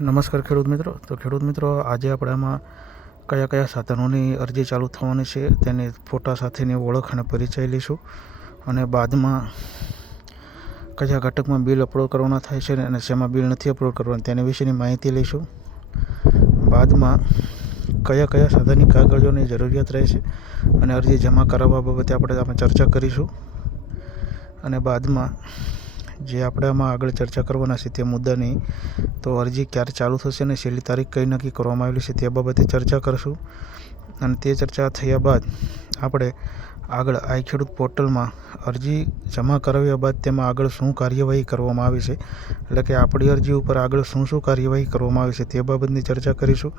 નમસ્કાર ખેડૂત મિત્રો. તો ખેડૂત મિત્રો, આજે આપણે આમાં કયા કયા સાધનોની અરજી ચાલુ થવાની છે તેની ફોટા સાથેની ઓળખ અને પરિચય લઈશું, અને બાદમાં કયા ઘટકમાં બિલ અપલોડ કરવાના થાય છે અને શેમાં બિલ નથી અપલોડ કરવાના તેની વિશેની માહિતી લઈશું. બાદમાં કયા કયા સાધનની કાગળોની જરૂરિયાત રહેશે અને અરજી જમા કરાવવા બાબતે આપણે આમાં ચર્ચા કરીશું. અને બાદમાં જે આપણે આમાં આગળ ચર્ચા કરવાના છે તે મુદ્દાની, તો અરજી ક્યારે ચાલુ થશે અને છેલ્લી તારીખ કઈ નક્કી કરવામાં આવેલી છે તે બાબતે ચર્ચા કરશું. અને તે ચર્ચા થયા બાદ આપણે આગળ આઈ ખેડૂત પોર્ટલમાં અરજી જમા કરાવ્યા બાદ તેમાં આગળ શું કાર્યવાહી કરવામાં આવી છે, એટલે કે આપણી અરજી ઉપર આગળ શું કાર્યવાહી કરવામાં આવી છે તે બાબતની ચર્ચા કરીશું.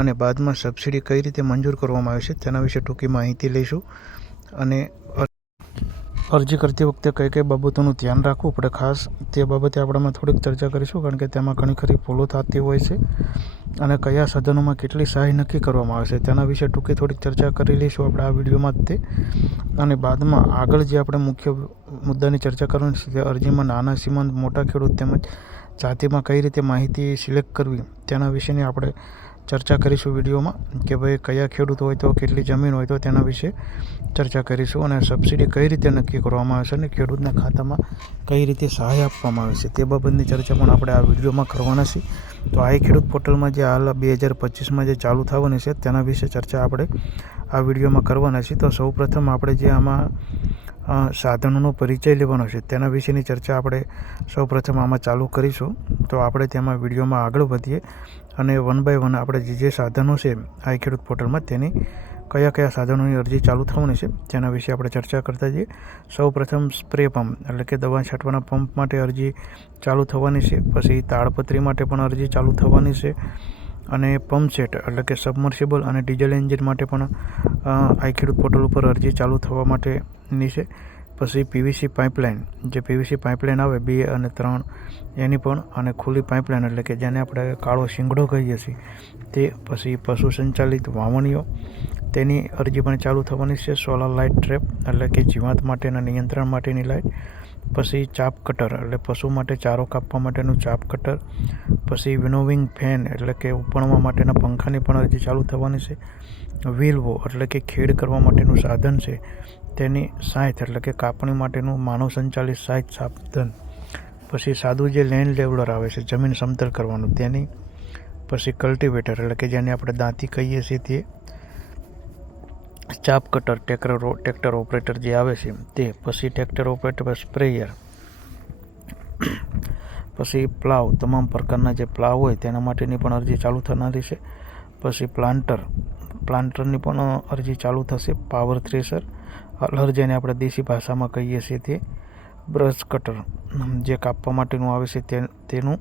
અને બાદમાં સબસિડી કઈ રીતે મંજૂર કરવામાં આવે છે તેના વિશે ટૂંકી માહિતી લઈશું. અને અરજી કરતી વખતે કઈ કઈ બાબતોનું ધ્યાન રાખવું પડે ખાસ તે બાબતે આપણે થોડીક ચર્ચા કરીશું, કારણ કે તેમાં ઘણી ખરી ભૂલો થતી હોય છે. અને કયા સાધનોમાં કેટલી સહાય નક્કી કરવામાં આવે છે તેના વિશે ટૂંકી થોડીક ચર્ચા કરી લઈશું આપણે આ વિડીયોમાં જ તે. અને બાદમાં આગળ જે આપણે મુખ્ય મુદ્દાની ચર્ચા કરવાની છે તે અરજીમાં નાના સીમાંત મોટા ખેડૂત તેમજ જાતિમાં કઈ રીતે માહિતી સિલેક્ટ કરવી તેના વિશેની આપણે ચર્ચા કરીશું વિડીયોમાં, કે ભાઈ કયા ખેડૂત હોય તો કેટલી જમીન હોય તો તેના વિશે ચર્ચા કરીશું. અને સબસિડી કઈ રીતે નક્કી કરવામાં આવે છે અને ખેડૂતના ખાતામાં કઈ રીતે સહાય આપવામાં આવે છે તે બાબતની ચર્ચા પણ આપણે આ વિડીયોમાં કરવાના છીએ. તો આ ખેડૂત પોર્ટલમાં જે હાલ 2025માં જે ચાલુ થવાની છે તેના વિશે ચર્ચા આપણે આ વિડીયોમાં કરવાના છીએ. તો સૌપ્રથમ આપણે જે આમાં સાધનોનો પરિચય લેવાનો છે તેના વિશેની ચર્ચા આપણે સૌપ્રથમ આમાં ચાલુ કરીશું. તો આપણે તેમાં વિડીયોમાં આગળ વધીએ અને વન બાય વન આપણે જે સાધનો છે આ ખેડૂત પોર્ટલમાં તેની કયા કયા સાધનોની અરજી ચાલુ થવાની છે તેના વિશે આપણે ચર્ચા કરતા જઈએ. સૌપ્રથમ સ્પ્રે પંપ, એટલે કે દવા છાંટવાના પંપ માટે અરજી ચાલુ થવાની છે. પછી તાડપત્રી માટે પણ અરજી ચાલુ થવાની છે. અને પંપ સેટ, એટલે કે સબમર્સિબલ અને ડીઝલ એન્જિન માટે પણ આ ખેડૂત પોર્ટલ ઉપર અરજી ચાલુ થવા માટેની છે. પછી પીવીસી પાઇપલાઇન, જે પીવીસી પાઇપલાઇન આવે 2 અને 3 એની પણ, અને ખુલ્લી પાઇપલાઇન એટલે કે જેને આપણે કાળો શીંગડો કહીએ છીએ તે. પછી પશુ સંચાલિત વાવણીઓ, તેની અરજી પણ ચાલુ થવાની છે. સોલાર લાઇટ ટ્રેપ, એટલે કે જીવાત માટેના નિયંત્રણ માટેની લાઇટ. પછી ચાપ કટર, એટલે પશુ માટે ચારો કાપવા માટેનું ચાપ કટર. પછી વિનોવિંગ ફેન, એટલે કે ઉપણવા માટેના પંખાની પણ અરજી ચાલુ થવાની છે. વ્હીલવો, એટલે કે ખેડ કરવા માટેનું સાધન છે તેની સાયથ, એટલે કે કાપણી માટેનું માનવ સંચાલિત સાયથ સાધન. પછી સાદું જે લેન્ડ લેવલર આવે છે જમીન સમતલ કરવાનું તેની. પછી કલ્ટિવેટર, એટલે કે જેને આપણે દાંતી કહીએ છીએ તે. ચાપ કટર, ટ્રેક્ટર ઓપરેટર જે આવે છે તે. પછી ટ્રેક્ટર ઓપરેટર સ્પ્રેયર. પછી પ્લાવ, તમામ પ્રકારના જે પ્લાવ હોય તેના માટેની પણ અરજી ચાલુ થનારી છે. પછી પ્લાન્ટરની પણ અરજી ચાલુ થશે. પાવર થ્રેશર, હલર જેને આપણે દેશી ભાષામાં કહીએ છીએ તે. બ્રશ કટર, જે કાપવા માટેનું આવે છે તેનું.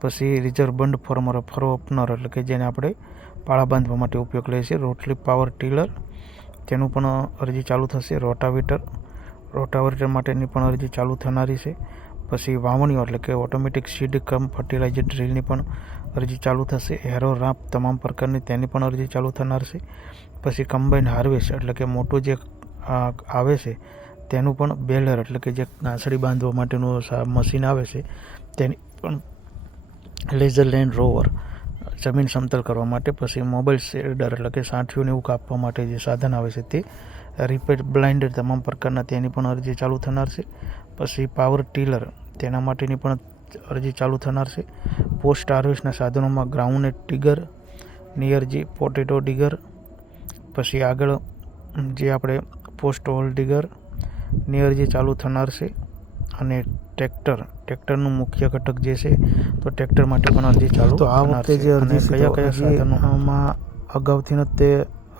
પછી રિઝર્વ બંડ ફોર્મર, ફરો ઓપનર, એટલે કે જેને આપણે પાળા બાંધવા માટે ઉપયોગ લઈએ છીએ. રોટરી પાવર ટીલર, તેનું પણ અરજી ચાલુ થશે. રોટાવેટર માટેની પણ અરજી ચાલુ થનારી છે. પછી વાવણીઓ, એટલે કે ઓટોમેટિક સીડ કમ ફર્ટિલાઇઝર ડ્રીલની પણ અરજી ચાલુ થશે. એરો રાપ તમામ પ્રકારની તેની પણ અરજી ચાલુ થનાર છે. પછી કમ્બાઇન હાર્વેસ્ટ, એટલે કે મોટું જે આવે છે તેનું પણ. બેલર, એટલે કે જે નાસડી બાંધવા માટેનું મશીન આવે છે તેની પણ. લેઝર લેન્ડ રોવર, જમીન સમતલ કરવા માટે. પછી મોબાઈલ શેડર, એટલે કે સાંઠીઓને એવું કાપવા માટે જે સાધન આવે છે તે. રિપેર બ્લાઇન્ડર તમામ પ્રકારના તેની પણ અરજી ચાલુ થનાર છે. પછી પાવર ટીલર, તેના માટેની પણ અરજી ચાલુ થનાર છે. પોસ્ટ હાર્વેસ્ટના સાધનોમાં ગ્રાઉન્ડ ડિગર ની અરજી, પોટેટો ડિગર. પછી આગળ જે આપણે પોસ્ટ હોલ ડિગરની અરજી ચાલુ થનાર છે. અને ટ્રેક્ટરનું મુખ્ય ઘટક જે છે તો ટ્રેક્ટર માટે પણ અરજી ચાલુ. તો આ વખતે જે અરજી કયા સાધનોમાં અગાઉથી જ તે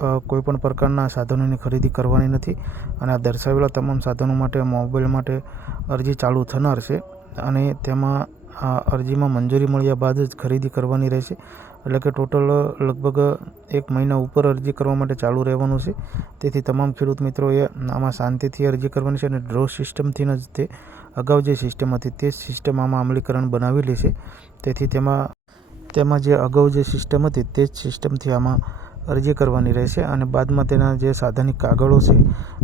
કોઈ પણ પ્રકારના સાધનોની ખરીદી કરવાની નથી. અને આ દર્શાવેલા તમામ સાધનો માટે મોબાઈલ માટે અરજી ચાલુ થનાર છે. અને તેમાં અરજીમાં મંજૂરી મળ્યા બાદ જ ખરીદી કરવાની રહેશે. એટલે કે ટોટલ લગભગ 1 મહિના ઉપર અરજી કરવા માટે ચાલુ રહેવાનું છે. તેથી તમામ ખેડૂત મિત્રોએ આમાં શાંતિથી અરજી કરવાની છે. અને ડ્રો સિસ્ટમથી જ તે અગાઉ જે સિસ્ટમ હતી તે સિસ્ટમ આમાં અમલીકરણ બનાવેલી છે. તેથી તેમાં જે અગાઉ જે સિસ્ટમ હતી તે જ સિસ્ટમથી આમાં અરજી કરવાની રહેશે અને બાદમાં તેના જે સાધનિક કાગળો છે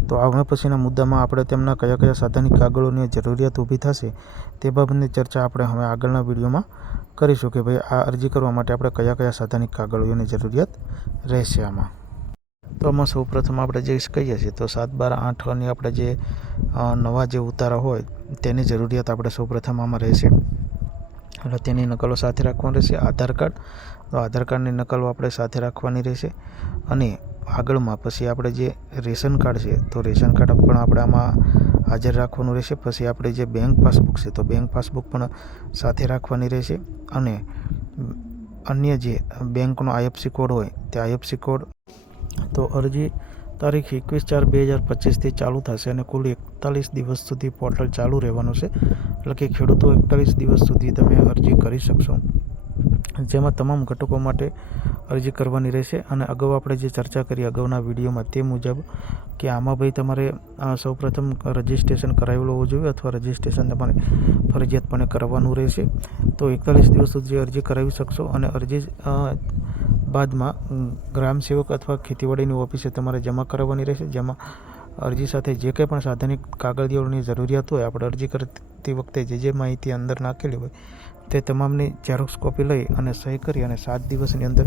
તો હવે પછીના મુદ્દામાં આપણે તેમના કયા કયા સાધનિક કાગળોની જરૂરિયાત ઊભી થશે તે બાબતની ચર્ચા આપણે હવે આગળના વિડીયોમાં કરીશું કે ભાઈ આ અરજી કરવા માટે આપણે કયા કયા સાધનિક કાગળોની જરૂરિયાત રહેશે આમાં. તો આમાં સૌપ્રથમ આપણે જે કહીએ છીએ તો 7/12/8ની આપણે જે નવા જે ઉતારા હોય તેની જરૂરિયાત આપણે સૌપ્રથમ આમાં રહેશે. એટલે તેની નકલો સાથે રાખવાની રહેશે. આધાર કાર્ડ, તો આધાર કાર્ડની નકલો આપણે સાથે રાખવાની રહેશે. અને આગળમાં પછી આપણે જે રેશન કાર્ડ છે તો રેશન કાર્ડ પણ આપણે આમાં હાજર રાખવાનું રહેશે. પછી આપણે જે બેંક પાસબુક છે તો બેંક પાસબુક પણ સાથે રાખવાની રહેશે. અને અન્ય જે બેંકનો IFSC કોડ હોય તે IFSC કોડ. તો અરજી તારીખ 21/4/2025થી ચાલુ થશે અને કુલ 41 દિવસ સુધી પોર્ટલ ચાલુ રહેવાનું છે. એટલે કે ખેડૂતો 41 દિવસ સુધી તમે અરજી કરી શકશો, જેમાં તમામ ઘટકો માટે અરજી કરવાની રહેશે. અને અગાઉ આપણે જે ચર્ચા કરી અગાઉના વિડીયોમાં તે મુજબ કે આમાં ભાઈ તમારે સૌપ્રથમ રજિસ્ટ્રેશન કરાવેલું હોવું જોઈએ અથવા રજિસ્ટ્રેશન તમારે ફરજિયાતપણે કરવાનું રહેશે. તો 41 દિવસ સુધી અરજી કરાવી શકશો. અને અરજી બાદમાં ગ્રામ સેવક અથવા ખેતીવાડીની ઓફિસે તમારે જમા કરાવવાની રહેશે, જેમાં અરજી સાથે જે કંઈ પણ સાધનિક કાગળિયાઓની જરૂરિયાત હોય આપણે અરજી કરતી વખતે જે માહિતી અંદર નાખેલી હોય તે તમામની ઝેરોક્સ કોપી લઈ અને સહી કરી અને 7 દિવસની અંદર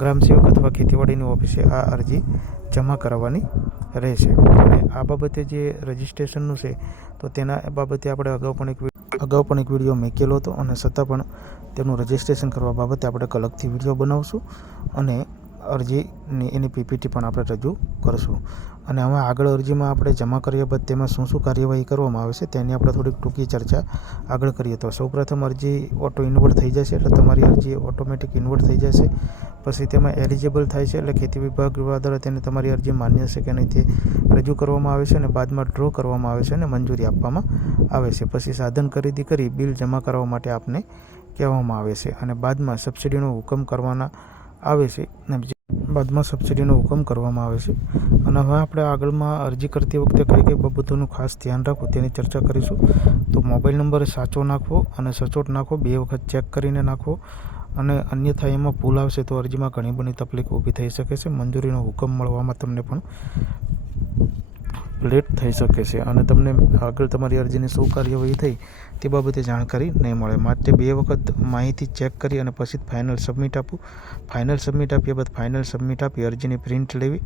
ગ્રામ સેવક અથવા ખેતીવાડીની ઓફિસે આ અરજી જમા કરાવવાની રહેશે. અને આ બાબતે જે રજિસ્ટ્રેશનનું છે તો તેના બાબતે આપણે અગાઉ પણ એક વિડીયો મૂકેલો હતો અને છતાં પણ તેનું રજિસ્ટ્રેશન કરવા બાબતે આપણે એક અલગથી વિડીયો બનાવશું અને અરજીની એની PPT પણ આપણે રજૂ કરશું. અને હવે આગળ અરજીમાં આપણે જમા કર્યા બાદ તેમાં શું શું કાર્યવાહી કરવામાં આવે છે તેની આપણે થોડીક ટૂંકી ચર્ચા આગળ કરીએ. તો સૌપ્રથમ અરજી ઓટો ઇન્વર્ટ થઈ જશે, એટલે તમારી અરજી ઓટોમેટિક ઇન્વર્ટ થઈ જશે. પછી તેમાં એલિજિબલ થાય છે, એટલે ખેતી વિભાગ દ્વારા તેને તમારી અરજી માન્ય છે કે નહીં તે રજૂ કરવામાં આવે છે અને બાદમાં ડ્રો કરવામાં આવે છે અને મંજૂરી આપવામાં આવે છે. પછી સાધન ખરીદી કરી બિલ જમા કરવા માટે આપને કહેવામાં આવે છે અને બાદમાં સબસિડીનો હુકમ કરવામાં આવે છે. અને હવે આપણે આગળમાં અરજી કરતી વખતે કઈ કઈ બાબતોનું ખાસ ધ્યાન રાખવું તેની ચર્ચા કરીશું. તો મોબાઈલ નંબર સાચો નાખવો અને સચોટ નાખવો, 2 વખત ચેક કરીને નાખવો. અને અન્યથા એમાં ભૂલ આવશે તો અરજીમાં ઘણી બધી તકલીફ ઊભી થઈ શકે છે. મંજૂરીનો હુકમ મળવામાં તમને પણ લેટ થઈ શકે છે અને તમને આગળ તમારી અરજીની શું કાર્યવાહી થઈ તે બાબતે જાણકારી નહીં મળે. માટે 2 વખત માહિતી ચેક કરી અને પછી ફાઇનલ સબમિટ આપવું. ફાઇનલ સબમિટ આપ્યા બાદ ફાઇનલ સબમિટ આપી અરજીની પ્રિન્ટ લેવી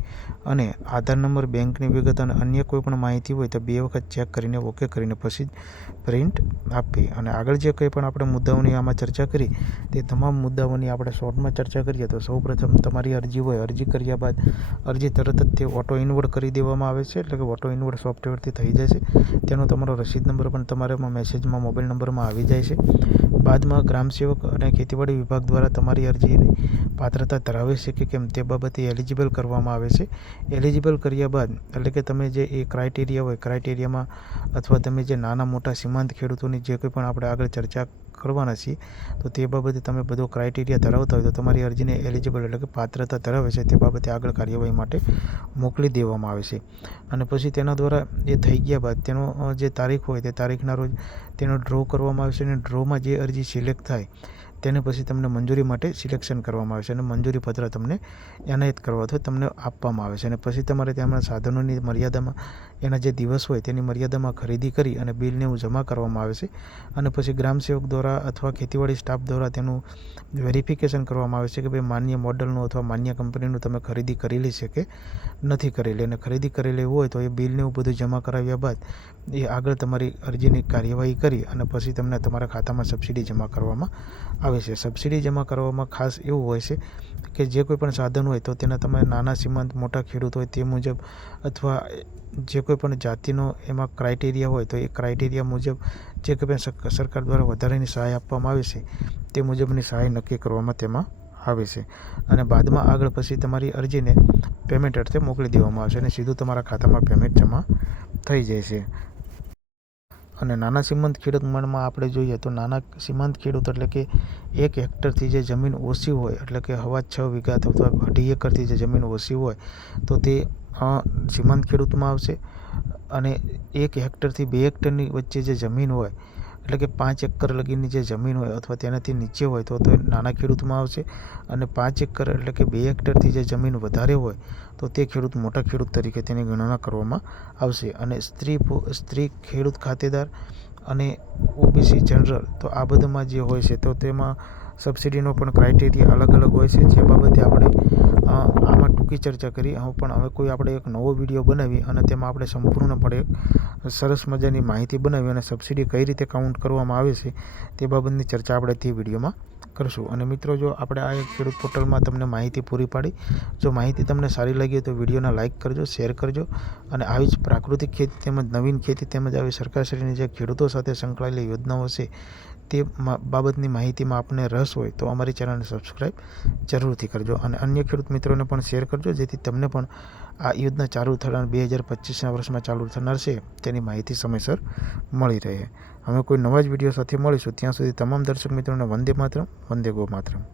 અને આધાર નંબર, બેંકની વિગત અને અન્ય કોઈ પણ માહિતી હોય તો 2 વખત ચેક કરીને ઓકે કરીને પછી પ્રિન્ટ આપવી. અને આગળ જે કંઈ પણ આપણે મુદ્દાઓની આમાં ચર્ચા કરી તે તમામ મુદ્દાઓની આપણે શોર્ટમાં ચર્ચા કરીએ. તો સૌપ્રથમ તમારી અરજી હોય, અરજી કર્યા બાદ અરજી તરત જ તે ઓટો ઇન્વર્ટ કરી દેવામાં આવે છે, એટલે કે ઓટો ઇન્વર્ટ સોફ્ટવેરથી થઈ જાય છે. તેનો તમારો રસીદ નંબર પણ તમારા મેસેજમાં મોબાઈલ નંબરમાં આવી જાય છે. બાદમાં ગ્રામ સેવક અને ખેતીવાડી વિભાગ દ્વારા તમારી અરજીની પાત્રતા ધરાવે છે કે કેમ તે બાબતે એલિજિબલ કરવામાં આવે છે. એલિજિબલ કર્યા બાદ એટલે કે તમે જે એ ક્રાઇટેરિયા હોય ક્રાઇટેરિયામાં અથવા તમે જે નાના મોટા સીમાંત ખેડૂતોની જે કંઈ પણ આપણે આગળ ચર્ચા કરવાના છીએ તો તે બાબતે તમે બધો ક્રાઇટેરિયા ધરાવતા હોય તો તમારી અરજીને એલિજિબલ એટલે કે પાત્રતા ધરાવે છે તે બાબતે આગળ કાર્યવાહી માટે મોકલી દેવામાં આવે છે. અને પછી તેના દ્વારા એ થઈ ગયા બાદ તેનો જે તારીખ હોય તે તારીખના રોજ તેનો ડ્રો કરવામાં આવે છે અને ડ્રોમાં જે અરજી સિલેક્ટ થાય તેને પછી તમને મંજૂરી માટે સિલેક્શન કરવામાં આવે છે અને મંજૂરી પત્ર તમને એનાયત કરવા અથવા તમને આપવામાં આવે છે. અને પછી તમારે તેમાં સાધનોની મર્યાદામાં એના જે દિવસ હોય તેની મર્યાદામાં ખરીદી કરી અને બિલને જમા કરવામાં આવે છે. અને પછી ગ્રામ સેવક દ્વારા અથવા ખેતીવાડી સ્ટાફ દ્વારા તેનું વેરિફિકેશન કરવામાં આવે છે કે ભાઈ માન્ય મોડલનું અથવા માન્ય કંપનીનું તમે ખરીદી કરેલી છે કે નથી કરેલી. અને ખરીદી કરેલી હોય તો એ બિલને બધું જમા કરાવ્યા બાદ એ આગળ તમારી અરજીની કાર્યવાહી કરી અને પછી તમને તમારા ખાતામાં સબસિડી જમા કરવામાં આવે છે. સબસિડી જમા કરવામાં ખાસ એવું હોય છે કે જે કોઈ પણ સાધન હોય તો તેના તમારે નાના સીમાંત મોટા ખેડૂત હોય તે મુજબ અથવા જે કોઈ પણ જાતિનો એમાં ક્રાઇટેરિયા હોય તો એ ક્રાઇટેરિયા મુજબ જે કંઈ પણ સરકાર દ્વારા વધારેની સહાય આપવામાં આવે છે તે મુજબની સહાય નક્કી કરવામાં તેમાં આવે છે. અને બાદમાં આગળ પછી તમારી અરજીને પેમેન્ટ અર્થે મોકલી દેવામાં આવશે અને સીધું તમારા ખાતામાં પેમેન્ટ જમા થઈ જાય છે. અને નાના સીમાંત ખેડૂતમાં આપણે જોઈએ તો નાના સીમાંત ખેડૂત એટલે કે 1 હેક્ટરથી જે જમીન ઓછી હોય એટલે કે 6.5 વીઘા અથવા 2.5 એકરથી જે જમીન ઓછી હોય તો તે સીમાંત ખેડૂતમાં આવશે. અને 1 હેક્ટરથી 2 હેક્ટરની વચ્ચે જે જમીન હોય એટલે કે 5 એકર લગીની જે જમીન હોય અથવા તેનાથી નીચે હોય તો નાના ખેડૂતમાં આવશે, અને 5 એકર એટલે કે 2 હેક્ટરથી જે જમીન વધારે હોય તો તે ખેડૂત મોટા ખેડૂત તરીકે તેની ગણના કરવામાં આવશે. અને સ્ત્રી ખેડૂત ખાતેદાર અને ઓબીસી જનરલ, તો આ બધામાં જે હોય છે તો તેમાં સબસિડીનો પણ ક્રાઇટેરિયા અલગ અલગ હોય છે, જે બાબતે આપણે આમાં ટૂંકી ચર્ચા કરી. પણ હવે કોઈ આપણે એક નવો વિડીયો બનાવી અને તેમાં આપણે સંપૂર્ણપણે સરસ મજાની માહિતી બનાવી અને સબસિડી કઈ રીતે કાઉન્ટ કરવામાં આવે છે તે બાબતની ચર્ચા આપણે તે વિડીયોમાં કરશું. અને મિત્રો, જો આપણે આ ખેડૂત પોર્ટલમાં તમને માહિતી પૂરી પાડી, જો માહિતી તમને સારી લાગી તો વિડીયોને લાઇક કરજો, શેર કરજો, અને આવી જ પ્રાકૃતિક ખેતી તેમજ નવીન ખેતી તેમજ આવી સરકારશ્રીની જે ખેડૂતો સાથે સંકળાયેલી યોજનાઓ છે તે બાબતની માહિતીમાં આપને રસ હોય તો અમારી ચેનલને સબસ્ક્રાઈબ જરૂરથી કરજો, અને અન્ય ખેડૂત મિત્રોને પણ શેર કરજો, જેથી તમને પણ આ યોજના ચાલુ થનાર 2025ના વર્ષમાં ચાલુ થનાર છે તેની માહિતી સમયસર મળી રહે. અમે કોઈ નવા જ વિડીયો સાથે મળીશું. ત્યાં સુધી તમામ દર્શક મિત્રોને વંદે માતરમ, વંદે ગો માતરમ.